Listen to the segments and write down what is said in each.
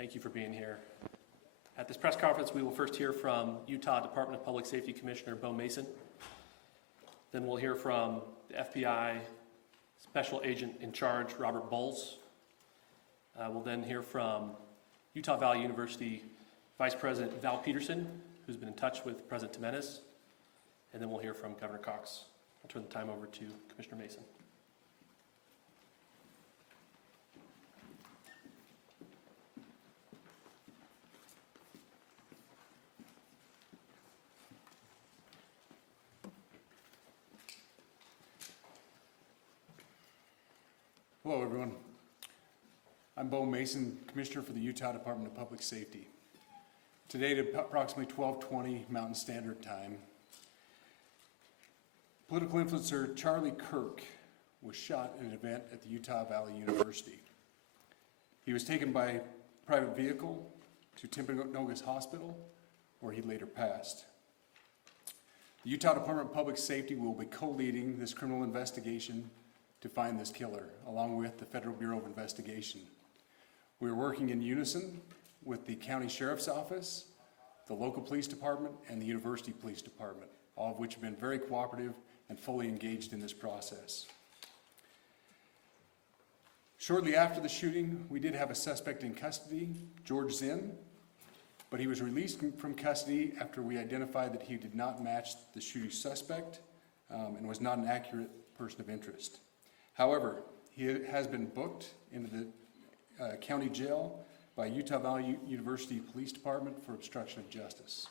Thank you for being here. At this press conference, we will first hear from Utah Department of Public Safety Commissioner Bo Mason. Then we'll hear from the FBI Special Agent in Charge, Robert Bowles. We'll then hear from Utah Valley University Vice President Val Peterson, who's been in touch with President Jimenez. And then we'll hear from Governor Cox. I'll turn the time over to Commissioner Mason. Hello, everyone. I'm Bo Mason, Commissioner for the Utah Department of Public Safety. Today at approximately 12:20 Mountain Standard Time, political influencer Charlie Kirk was shot in an event at the Utah Valley University. He was taken by private vehicle to Timpanogos Hospital, where he later passed. The Utah Department of Public Safety will be co-leading this criminal investigation to find this killer, along with the Federal Bureau of Investigation. We're working in unison with the County Sheriff's Office, the local police department, and the University Police Department, all of which have been very cooperative and fully engaged in this process. Shortly after the shooting, we did have a suspect in custody, George Zinn, but he was released from custody after we identified that he did not match the shooting suspect and was not an accurate person of interest. However, he has been booked into the county jail by Utah Valley University Police Department for obstruction of justice.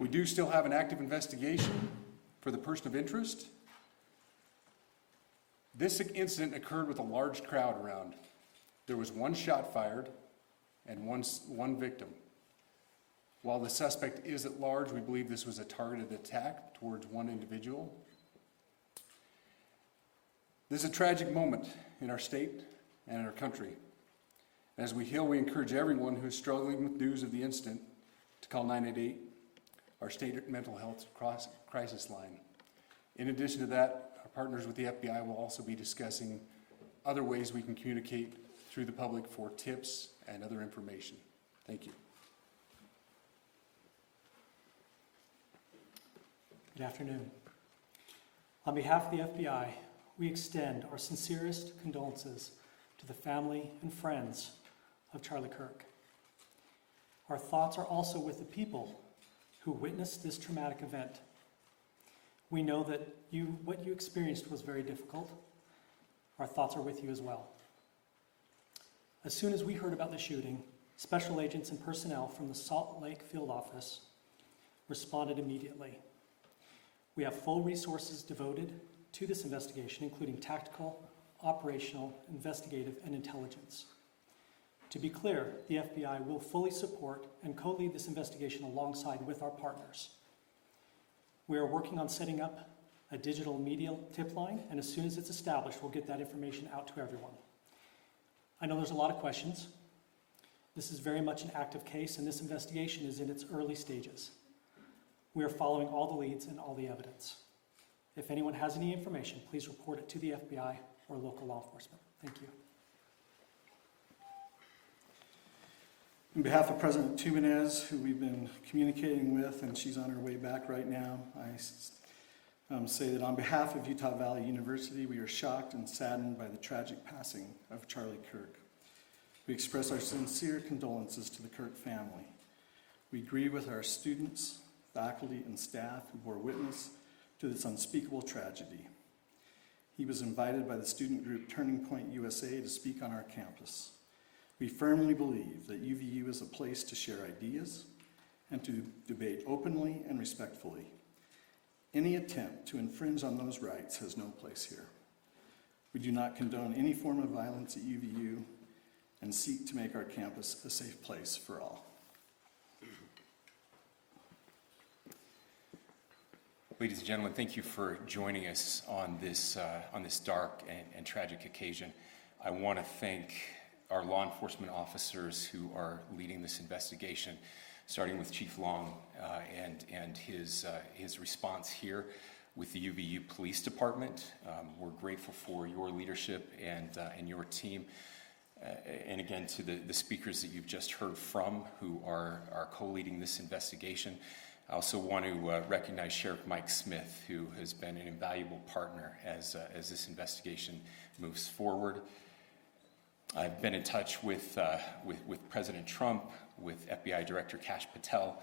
We do still have an active investigation for the person of interest. This incident occurred with a large crowd around. There was one shot fired and one victim. While the suspect is at large, we believe this was a targeted attack towards one individual. This is a tragic moment in our state and in our country. As we heal, we encourage everyone who is struggling with news of the incident to call 988, our state mental health crisis line. In addition to that, our partners with the FBI will also be discussing other ways we can communicate through the public for tips and other information. Thank you. Good afternoon. On behalf of the FBI, we extend our sincerest condolences to the family and friends of Charlie Kirk. Our thoughts are also with the people who witnessed this traumatic event. We know that what you experienced was very difficult. Our thoughts are with you as well. As soon as we heard about the shooting, special agents and personnel from the Salt Lake Field Office responded immediately. We have full resources devoted to this investigation, including tactical, operational, investigative, and intelligence. To be clear, the FBI will fully support and co-lead this investigation alongside with our partners. We are working on setting up a digital media tip line, and as soon as it's established, we'll get that information out to everyone. I know there's a lot of questions. This is very much an active case, and this investigation is in its early stages. We are following all the leads and all the evidence. If anyone has any information, please report it to the FBI or local law enforcement. Thank you. On behalf of President Jimenez, who we've been communicating with, and she's on her way back right now, I say that on behalf of Utah Valley University, we are shocked and saddened by the tragic passing of Charlie Kirk. We express our sincere condolences to the Kirk family. We grieve with our students, faculty, and staff who bore witness to this unspeakable tragedy. He was invited by the student group Turning Point USA to speak on our campus. We firmly believe that UVU is a place to share ideas and to debate openly and respectfully. Any attempt to infringe on those rights has no place here. We do not condone any form of violence at UVU and seek to make our campus a safe place for all. Ladies and gentlemen, thank you for joining us on this dark and tragic occasion. I want to thank our law enforcement officers who are leading this investigation, starting with Chief Long and his response here with the UVU Police Department. We're grateful for your leadership and your team. and again to the speakers that you've just heard from who are co-leading this investigation. I also want to recognize Sheriff Mike Smith, who has been an invaluable partner as this investigation moves forward. I've been in touch with President Trump, with FBI Director Kash Patel.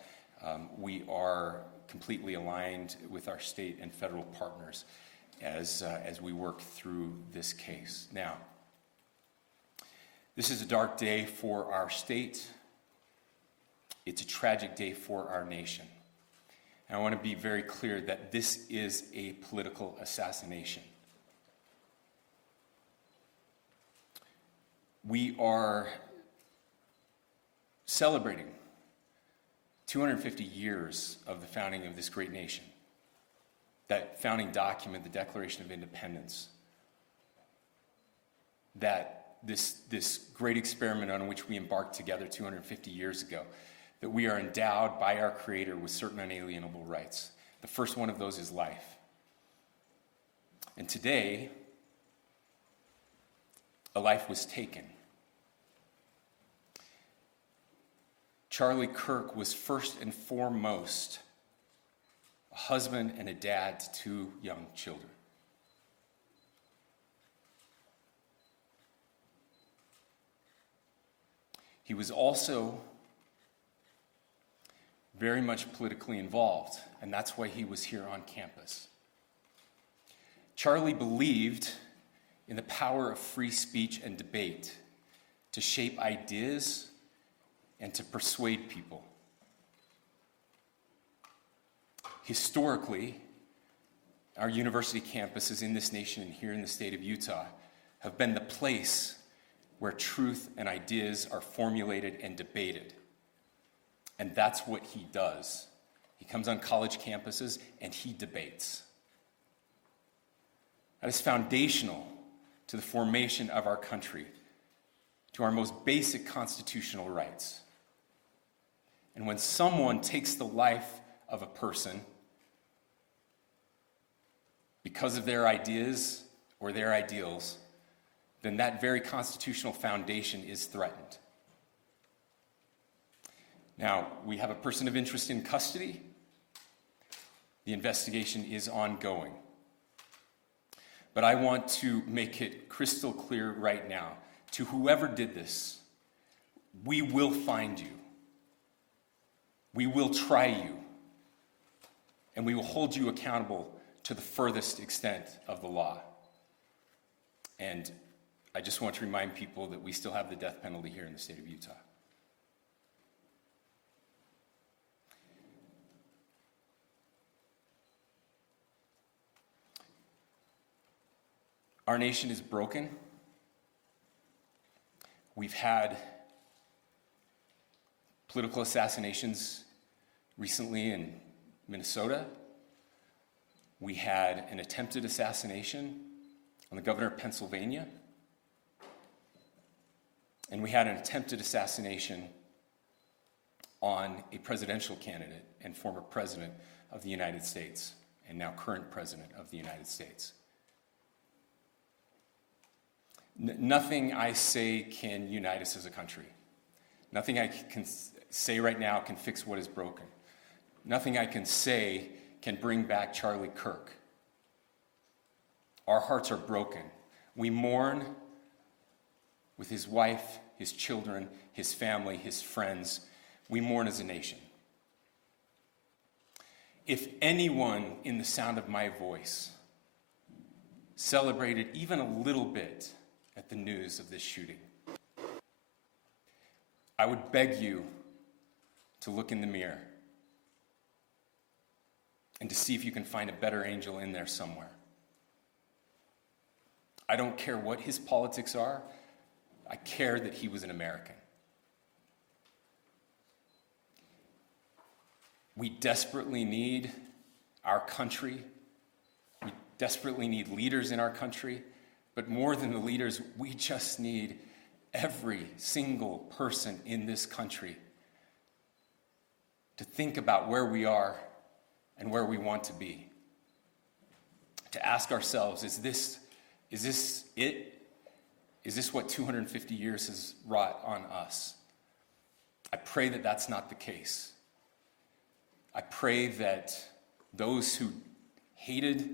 We are completely aligned with our state and federal partners as we work through this case. Now, this is a dark day for our state. It's a tragic day for our nation. And I want to be very clear that this is a political assassination. We are celebrating 250 years of the founding of this great nation. That founding document, the Declaration of Independence, that this great experiment on which we embarked together 250 years ago, that we are endowed by our Creator with certain unalienable rights. The first one of those is life. And today, a life was taken. Charlie Kirk was first and foremost a husband and a dad to 2 young children. He was also very much politically involved, and that's why he was here on campus. Charlie believed in the power of free speech and debate to shape ideas and to persuade people. Historically, our university campuses in this nation and here in the state of Utah have been the place where truth and ideas are formulated and debated. And that's what he does. He comes on college campuses and he debates. That is foundational to the formation of our country, to our most basic constitutional rights. And when someone takes the life of a person because of their ideas or their ideals, then that very constitutional foundation is threatened. Now, we have a person of interest in custody. The investigation is ongoing. But I want to make it crystal clear right now, to whoever did this, we will find you. We will try you. And we will hold you accountable to the furthest extent of the law. And I just want to remind people that we still have the death penalty here in the state of Utah. Our nation is broken. We've had political assassinations recently in Minnesota. We had an attempted assassination on the governor of Pennsylvania. And we had an attempted assassination on a presidential candidate and former president of the United States, and now current president of the United States. Nothing I say can unite us as a country. Nothing I can say right now can fix what is broken. Nothing I can say can bring back Charlie Kirk. Our hearts are broken. We mourn with his wife, his children, his family, his friends. We mourn as a nation. If anyone in the sound of my voice celebrated even a little bit at the news of this shooting, I would beg you to look in the mirror and to see if you can find a better angel in there somewhere. I don't care what his politics are. I care that he was an American. We desperately need our country. We desperately need leaders in our country. But more than the leaders, we just need every single person in this country to think about where we are and where we want to be. To ask ourselves, is this it? Is this what 250 years has wrought on us? I pray that that's not the case. I pray that those who hated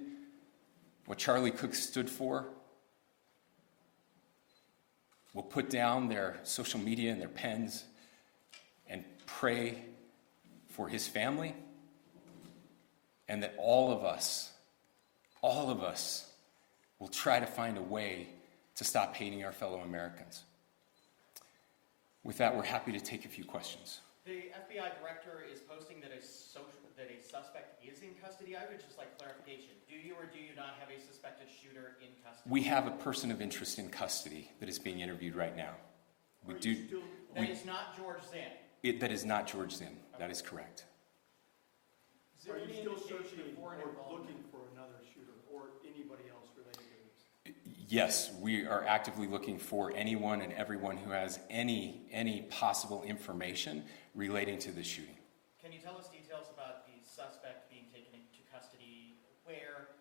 what Charlie Kirk stood for will put down their social media and their pens and pray for his family, and that all of us will try to find a way to stop hating our fellow Americans. With that, we're happy to take a few questions. The FBI director is posting that a suspect is in custody. I would just like clarification. Do you or do you not have a suspected shooter in custody? We have a person of interest in custody that is being interviewed right now. That is not George Zinn. That is not George Zinn. That is correct. Is there any indication or looking for another shooter or anybody else related to this? Yes, we are actively looking for anyone and everyone who has any possible information relating to this shooting. Can you tell us details about the suspect being taken into custody? Where?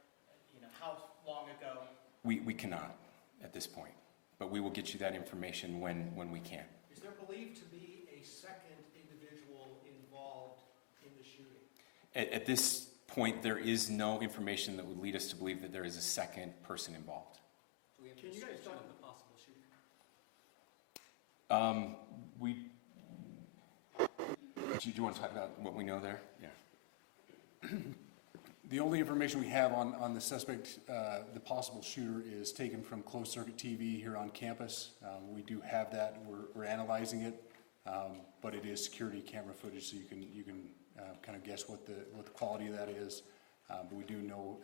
How long ago? We cannot at this point, but we will get you that information when we can. Is there believed to be a second individual involved in the shooting? At this point, there is no information that would lead us to believe that there is a second person involved. Can you guys talk about the possible shooting? Do you want to talk about what we know there? Yeah. The only information we have on the suspect, the possible shooter, is taken from closed circuit TV here on campus. We do have that. We're analyzing it, but it is security camera footage, so you can kind of guess what the quality of that is. But we do know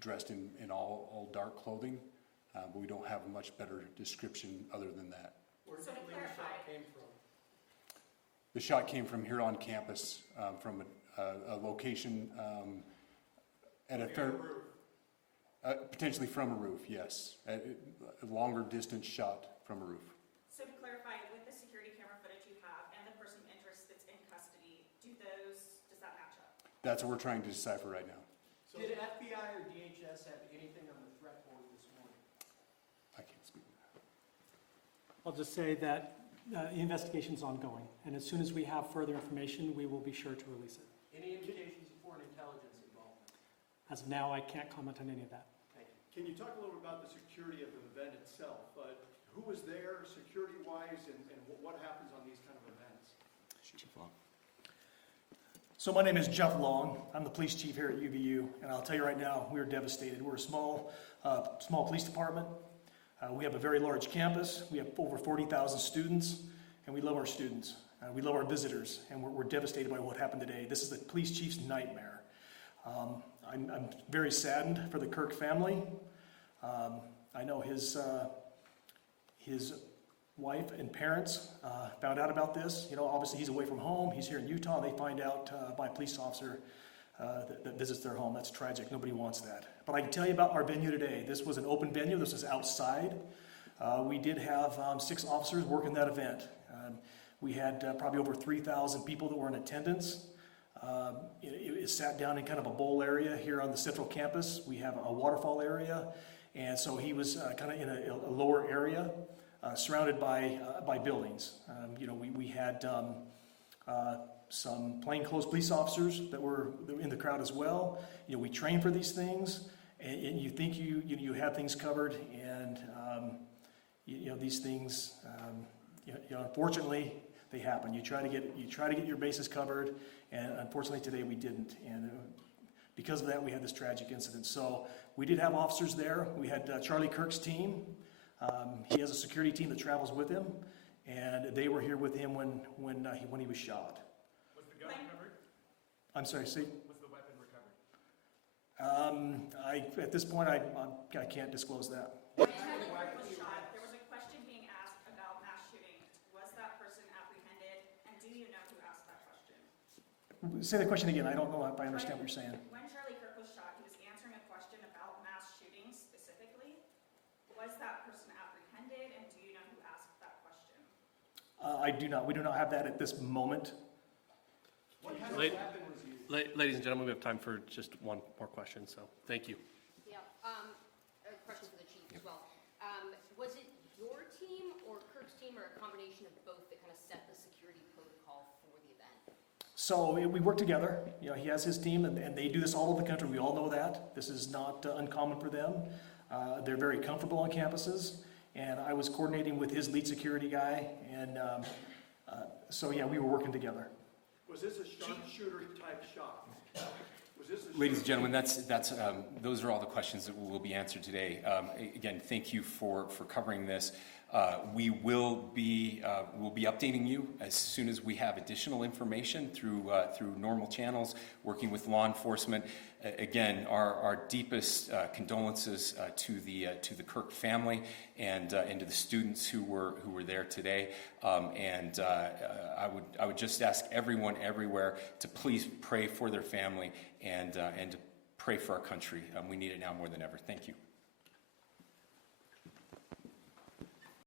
dressed in all dark clothing, but we don't have a much better description other than that. Where do you believe the shot came from? The shot came from here on campus, from a location at a fair, potentially from a roof, yes. A longer distance shot from a roof. So to clarify, with the security camera footage you have and the person of interest that's in custody, does that match up? That's what we're trying to decipher right now. So did FBI or DHS have anything on the threat board this morning? I can't speak to that. I'll just say that the investigation's ongoing, and as soon as we have further information, we will be sure to release it. Any indications of foreign intelligence involvement? As of now, I can't comment on any of that. Thank you. Can you talk a little bit about the security of the event itself? Who was there security-wise and what happens on these kind of events? So my name is Jeff Long. I'm the police chief here at UVU, and I'll tell you right now, we're devastated. We're a small police department. We have a very large campus. We have over 40,000 students, and we love our students. We love our visitors, and we're devastated by what happened today. This is the police chief's nightmare. I'm very saddened for the Kirk family. I know his wife and parents found out about this. Obviously he's away from home. He's here in Utah. They find out by a police officer that visits their home. That's tragic. Nobody wants that. But I can tell you about our venue today. This was an open venue. This was outside. We did have 6 officers working that event. We had probably over 3,000 people that were in attendance. It sat down in kind of a bowl area here on the central campus. We have a waterfall area. And so he was kind of in a lower area, surrounded by buildings. We had some plainclothes police officers that were in the crowd as well. We train for these things, and you think you have things covered, and these things, unfortunately, they happen. You try to get your bases covered, and unfortunately today we didn't. And because of that, we had this tragic incident. So we did have officers there. We had Charlie Kirk's team. He has a security team that travels with him, and they were here with him when he was shot. Was the gun recovered? I'm sorry, see? Was the weapon recovered? At this point, I can't disclose that. When Charlie Kirk was shot, there was a question being asked about mass shooting. Was that person apprehended, and do you know who asked that question? Say the question again. I don't know if I understand what you're saying. When Charlie Kirk was shot, he was answering a question about mass shootings specifically. Was that person apprehended, and do you know who asked that question? I do not. We do not have that at this moment. What kind of Late- weapon was used? Ladies and gentlemen, we have time for just one more question, so thank you. Yeah, a question for the chief as well. Was it your So we work together. You know, he has his team, and they do this all over the country. We all know that. This is not uncommon for them. They're very comfortable on campuses, and I was coordinating with his lead security guy, and so yeah, we were working together. Was this a sharpshooter type shot? Was this a Ladies and gentlemen, those are all the questions that will be answered today. Again, thank you for covering this. We will be updating you as soon as we have additional information through normal channels, working with law enforcement. Again, our deepest condolences to the Kirk family and to the students who were there today. I would just ask everyone everywhere to please pray for their family and to pray for our country. We need it now more than ever. Thank you.